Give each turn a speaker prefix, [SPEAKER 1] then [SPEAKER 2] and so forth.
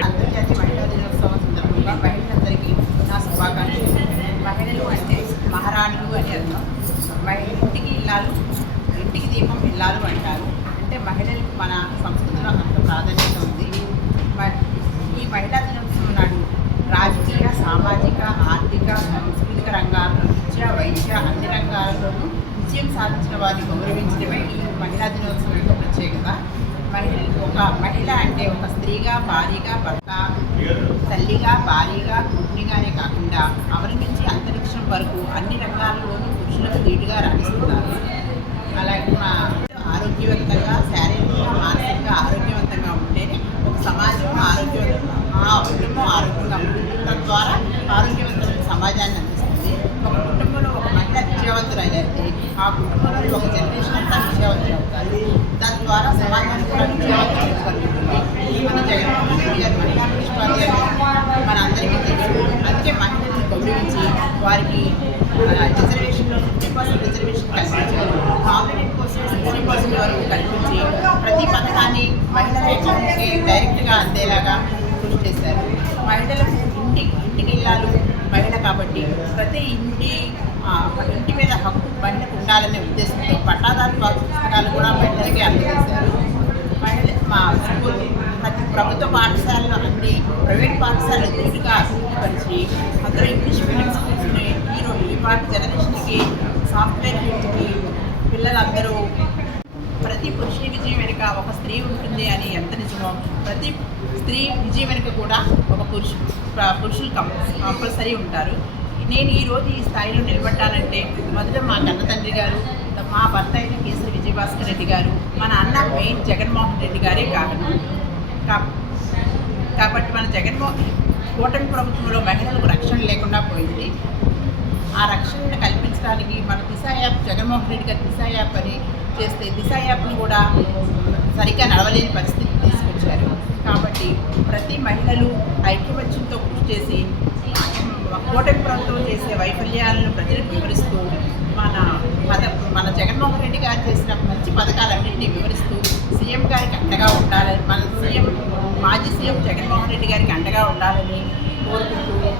[SPEAKER 1] అంతర్జాతీయ మహిళా దినోత్సవం సందర్భంగా మహిళలందరికీ నా శుభాకాంక్షలు మహిళలు అంటే మహారాణులు అని అర్థం మహిళ ఇంటికి ఇల్లాలు ఇంటికి దీపం ఇల్లాలు అంటారు అంటే మహిళలకు మన సంస్కృతిలో అంత ప్రాధాన్యత ఉంది ఈ మహిళా విజయం సాధించిన వారిని గౌరవించడమే ఈ మహిళా దినోత్సవం యొక్క ప్రత్యేకత. మహిళ ఒక మహిళ అంటే ఒక స్త్రీగా భార్యగా భర్త తల్లిగా భార్యగా గృహిణిగానే కాకుండా అవరి నుంచి అంతరిక్షం వరకు అన్ని రంగాల్లోనూ పురుషులకు నీటుగా రాణిస్తున్నారు. అలాగే మా ఆరోగ్యవంతంగా శారీరకంగా మానసికంగా ఆరోగ్యవంతంగా ఉంటేనే ఒక సమాజం ఆరోగ్యవంతంగా ఆ కుటుంబం ఆరోగ్యంగా ఉంటుంది. తద్వారా ఆరోగ్యవంతమైన సమాజాన్ని అందిస్తుంది ఒక కుటుంబంలో ఒక మహిళ విజయవంతులైతే ఆ కుటుంబంలో ఒక జనరేషన్ అంతా విజయవంతులు అవుతారు దాని ద్వారా సమాజం కూడా విజయవంతం కలుగుతుంది మన జగన్మోహన్ గారు మహిళా పుష్పాలు మన అందరికీ తెలుసు. అందుకే మహిళలను గౌరవించి వారికి రిజర్వేషన్లో ఫిఫ్టీ పర్సెంట్ రిజర్వేషన్ కల్పించారు కాంపిటేటివ్ కోసం సిక్స్టీ పర్సెంట్ వరకు కల్పించి ప్రతి పథకాన్ని మహిళల అకౌంట్కి డైరెక్ట్గా అందేలాగా కృషి చేశారు. మహిళలకు ఇంటి ఇంటికి ఇల్లాలు మహిళ కాబట్టి ప్రతి ఇంటి ఇంటి మీద హక్కు చేయాలనే ఉద్దేశంతో పట్టాదారు పుస్తకాలు కూడా మహిళలకి అందజేశారు. మహిళ మా స్కూల్ ప్రతి ప్రభుత్వ పాఠశాలలో అన్ని ప్రైవేట్ పాఠశాలలు దూరుగా అభివృద్ధిపరిచి అందరూ ఇంగ్లీష్ మీడియం స్కూల్స్ని ఈరోజు ఈ పాటి జనరేషన్కి సాఫ్ట్వేర్ ఫీల్డ్కి పిల్లలందరూ ప్రతి పురుషుని విజయం వెనుక ఒక స్త్రీ ఉంటుంది అని ఎంత నిజమో ప్రతి స్త్రీ విజయం వెనుక కూడా ఒక పురుషు పురుషులు కంపల్సరీ ఉంటారు. నేను ఈరోజు ఈ స్థాయిలో నిలబడ్డానంటే మొదట మా కన్న తండ్రి గారు మా భర్త అయిన కేసరి విజయభాస్కర్ రెడ్డి గారు మన అన్న మెయిన్ జగన్మోహన్ రెడ్డి గారే కారణం కాబట్టి మన జగన్మోహన్ కూటమి ప్రభుత్వంలో మహిళలకు రక్షణ లేకుండా పోయింది. ఆ రక్షణను కల్పించడానికి మన దిశ యాప్ జగన్మోహన్ రెడ్డి గారు దిశ యాప్ అని చేస్తే దిశ యాప్ను కూడా సరిగ్గా నడవలేని పరిస్థితి తీసుకొచ్చారు. కాబట్టి ప్రతి మహిళలు ఐక్యమత్యంతో కృషి చేసి కూటమి ప్రభుత్వం చేసే వైఫల్యాలను ప్రజలకు వివరిస్తూ మన పద మన జగన్మోహన్ రెడ్డి గారు చేసిన మంచి పథకాలన్నింటినీ వివరిస్తూ సీఎం గారికి అండగా ఉండాలని మన సీఎం మాజీ సీఎం జగన్మోహన్ రెడ్డి గారికి అండగా ఉండాలని కోరుకుంటూ